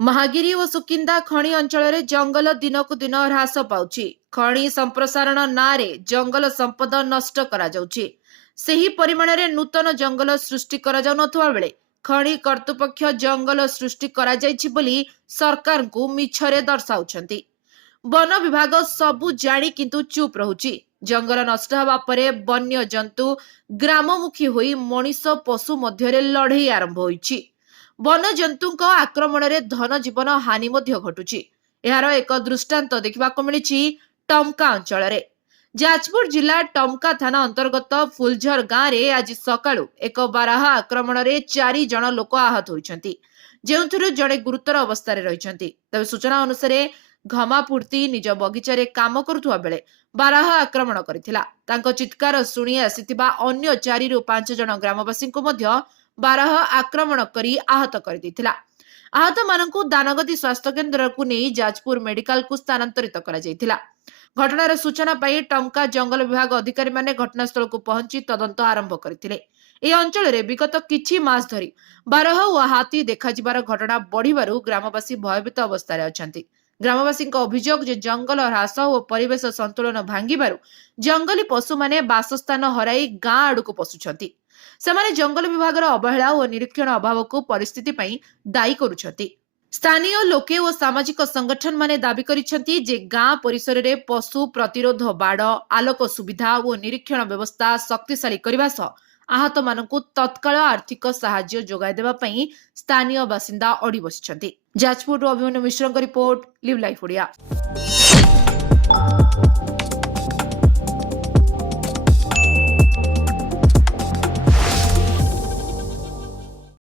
महागिरी और सुकिंदा खଣି अंचल जंगल दिनकु दिन ह्रास पाउछि। खଣି संप्रसारण नारे जंगल संपद नष्ट करा जाउछि। सेही परिमाण रे नूतन जंगल सृष्टि करा जाउ नथुवा बेले खणी कर्तृपक्ष जंगल सृष्टि करा जाइछि बोली सरकार को मिछरे दर्शाउछंती। वन विभाग सबु जानी किंतु चुप रहुछि। जंगल नष्ट हवा परे वन्य जंतु ग्राममुखी होई मनिष पशु मध्यरे लड़ाई आरंभ होइछि। वन जंतु आक्रमण में धन जीवन हानि घटुची। यार एक दृष्टांत देखा मिली टमका अंचल। जाजपुर जिला टमका थाना अंतर्गत फुलझर गाँव में आज सकाळु एक बारह आक्रमण में 4 जन लोक आहत होइछंती, जेउथुरु जड़े गुरुतर अवस्था रही। तबे सूचना अनुसार घमापूर्ति निज बगीचारे काम करुवा बेले बारह आक्रमण करथिला। तांको चित्कार शुणी आसीथिबा अन्य 4 ରୁ 5 जन ग्रामवासी को मध्य बारह आक्रमण करी आहत कर दिथिला। आहत मानकु दानगदी स्वास्थ्य केन्द्र को नहीं जाजपुर मेडिकल को स्थानांतरित करा जायथिला। घटनार सूचना पाई टमका जंगल विभाग अधिकारी माने घटनास्थल को पहुंची तदंत आरंभ करथिले। ए अंचल रे विगत किछि मास धरी बारह व हाथी देखा जिबार घटना बढ़िबारु ग्रामवासी भयभीत अवस्था रे अछंती। ग्रामवासी अभियोग जे जंगल ह्रास और परिवेश संतुलन भांगिबारु जंगली पशु माने बासस्थान हराई गाँ आड़क पशुछंती। सेमाने जंगल विभाग अवहेला और निरीक्षण अभाव को परिस्थिति पई दायी करुछंती। स्थानीय लोके और सामाजिक संगठन माने दाबी करिसेंती जे गाँ परिसर रे पशु प्रतिरोध बाड़ आलोक सुविधा और निरीक्षण व्यवस्था शक्तिशाली करबा सह आहत मानकु तत्काल आर्थिक सहाय्य जोगाई देबा पई स्थानीय बासिंदा अड़ी बसिछंती। जाजपुर अभिमन्यु मिश्रଙ୍କ रिपोर्ट लिव लाइफ ओडिया।